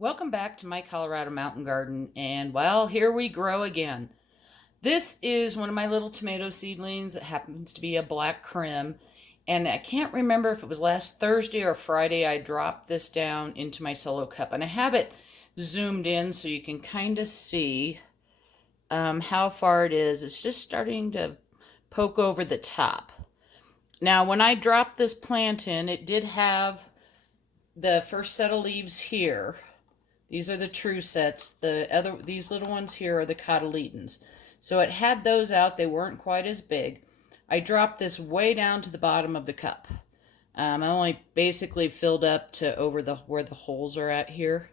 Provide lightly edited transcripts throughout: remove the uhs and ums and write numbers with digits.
Welcome back to my Colorado mountain garden, and well, here we grow again. This is one of my little tomato seedlings. It happens to be a black crim, and I can't remember if it was last Thursday or Friday I dropped this down into my solo cup, and I have it zoomed in so you can kind of see how far it is. It's just starting to poke over the top. Now, when I dropped this plant in, it did have the first set of leaves here. These are the true sets. These little ones here are the cotyledons. So it had those out. They weren't quite as big. I dropped this way down to the bottom of the cup. I only basically filled up to over where the holes are at here.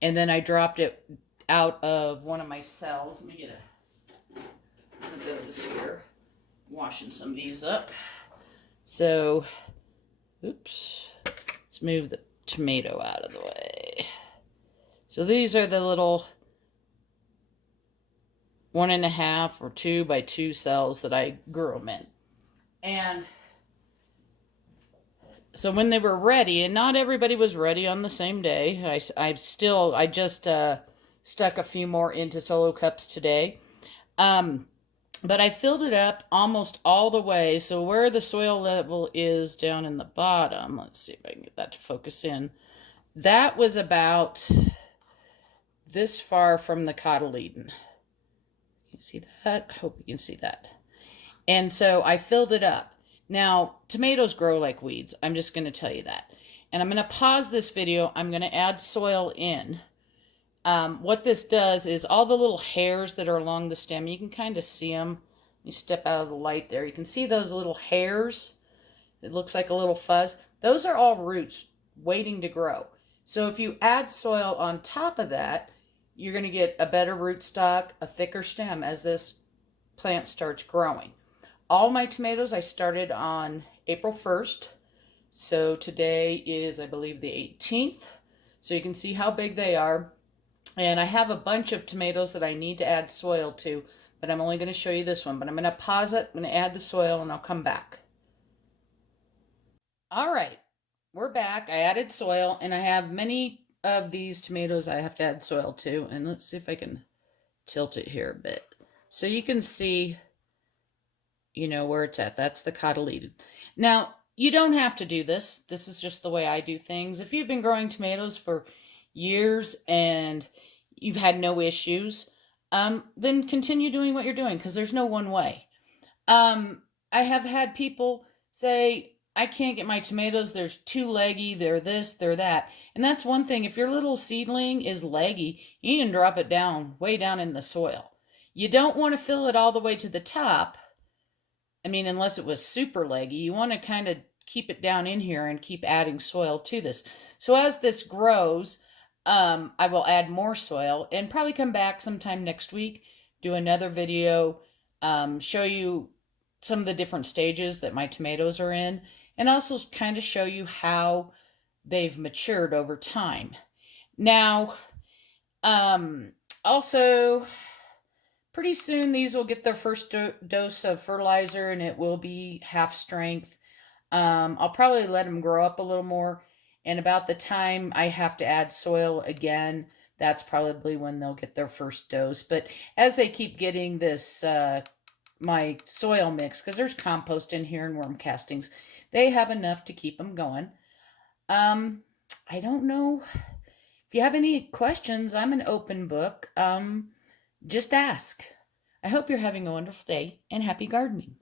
And then I dropped it out of one of my cells. Let me get one of those here. I'm washing some of these up. So, oops. Let's move the tomato out of the way. So these are the little 1.5 or 2 by 2 cells that I grew them in. And so when they were ready, and not everybody was ready on the same day, I just stuck a few more into solo cups today. But I filled it up almost all the way. So where the soil level is down in the bottom, let's see if I can get that to focus in. That was about this far from the cotyledon. You see that? I hope you can see that. And so I filled it up. Now, tomatoes grow like weeds. I'm just going to tell you that. And I'm going to pause this video. I'm going to add soil in. What this does is all the little hairs that are along the stem, you can kind of see them. Let me step out of the light there. You can see those little hairs. It looks like a little fuzz. Those are all roots waiting to grow. So if you add soil on top of that, you're going to get a better rootstock, a thicker stem as this plant starts growing. All my tomatoes I started on April 1st. So today is, I believe, the 18th. So you can see how big they are. And I have a bunch of tomatoes that I need to add soil to, but I'm only going to show you this one. But I'm going to pause it, I'm going to add the soil, and I'll come back. All right, we're back. I added soil, and I have many of these tomatoes I have to add soil to. And let's see if I can tilt it here a bit. So you can see, where it's at. That's the cotyledon. Now, you don't have to do this. This is just the way I do things. If you've been growing tomatoes for years and you've had no issues, then continue doing what you're doing, because there's no one way. I have had people say, I can't get my tomatoes, they're too leggy, they're this, they're that. And that's one thing. If your little seedling is leggy, you can drop it down, way down in the soil. You don't want to fill it all the way to the top. I mean, unless it was super leggy, you want to kind of keep it down in here and keep adding soil to this. So as this grows, I will add more soil and probably come back sometime next week, do another video, show you some of the different stages that my tomatoes are in, and also kind of show you how they've matured over time. Now, also, pretty soon these will get their first dose of fertilizer, and it will be half strength. I'll probably let them grow up a little more, and about the time I have to add soil again, that's probably when they'll get their first dose. But as they keep getting this my soil mix, because there's compost in here and worm castings, they have enough to keep them going. I don't know if you have any questions. I'm an open book. Just ask. I hope you're having a wonderful day and happy gardening.